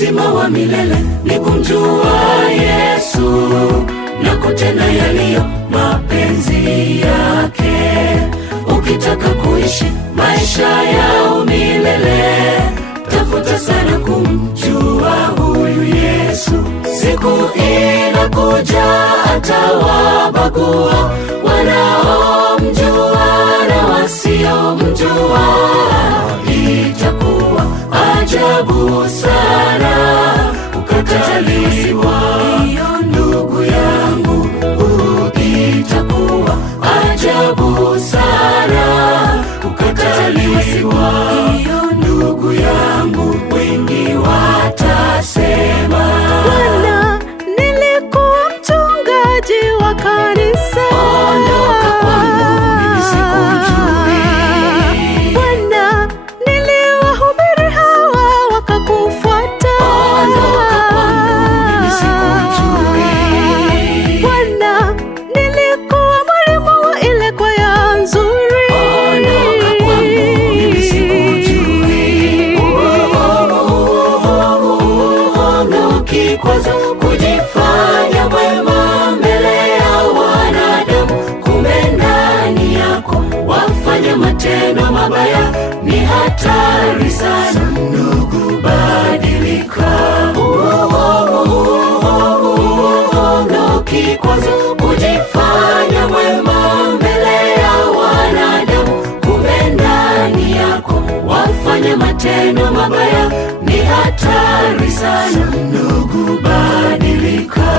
uzima wa milele ni kumjua Yesu na kutenda yaliyo mapenzi yake. Ukitaka kuishi maisha ya umilele, tafuta sana kumjua huyu Yesu. Siku inakuja atawabagua wanaomjua na wasiomjua. Itakuwa ajabu sana kukataliwa, ndugu yangu. Itakuwa ajabu sana kukataliwa, ndugu yangu. Wengi watasema, Bwana, nilikuwa mchungaji wa kanisa. ondoka kwangu, mimi sikujui. Bwana, niliwahubiri hawa wakakufuata. Ondoka kwangu, mimi sikujui. Bwana, nilikuwa mwalimu wa ile kwaya nzuri. Ondoka kwangu, mimi sikujui. Kikwazo kujifanya mwema mbele ya wanadamu, kumbe ndani yako wafanya matendo mabaya. Ni hatari sana ndugu, badilika. Kikwazo kujifanya mwema mbele ya wanadamu, kumbe ndani yako wafanya matendo mabaya. Ni hatari sana ndugu, badilika.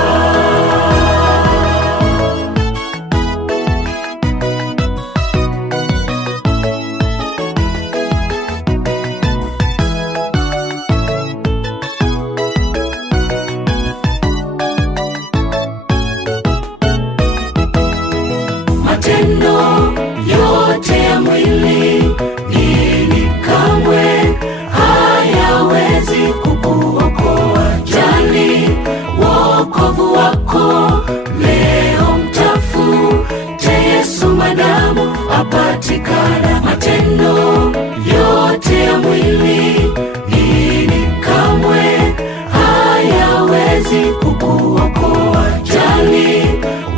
Matendo yote ya mwili ili kamwe hayawezi kukuokoa. Jali wokovu wako leo, mtafute Yesu madamu apatikana. Matendo yote ya mwili ili kamwe hayawezi kukuokoa. Jali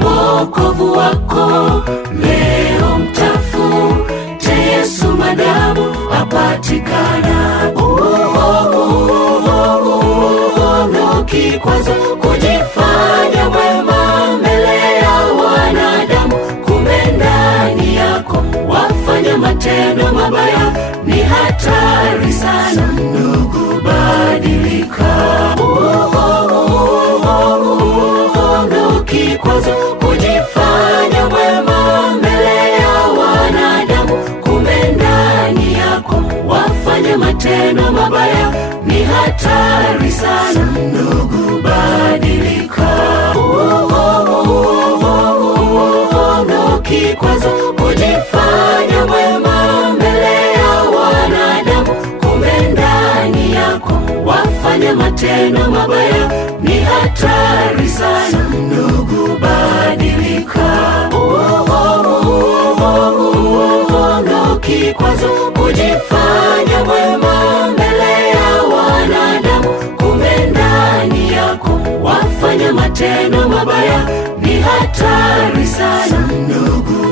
wokovu wako leo, mtafute Yesu madamu apatikana. Kikwazo kujifanya mwema mbele ya wanadamu, kumbe ndani yako wafanya matendo mabaya. Ni hatari sana ndugu, badilika. Kikwazo kujifanya mwema mbele ya wanadamu, kumbe ndani yako wafanya matendo mabaya. Ni hatari sana ndugu, badilika. Kikwazo kujifanya mwema mbele ya wanadamu, kumbe ndani yako wafanya matendo mabaya. Ni hatari sana ndugu, badilika. Kikwazo kujifanya mwema mbele ya wanadamu, kumbe ndani yako wafanya matendo mabaya. Ni hatari sana ndugu,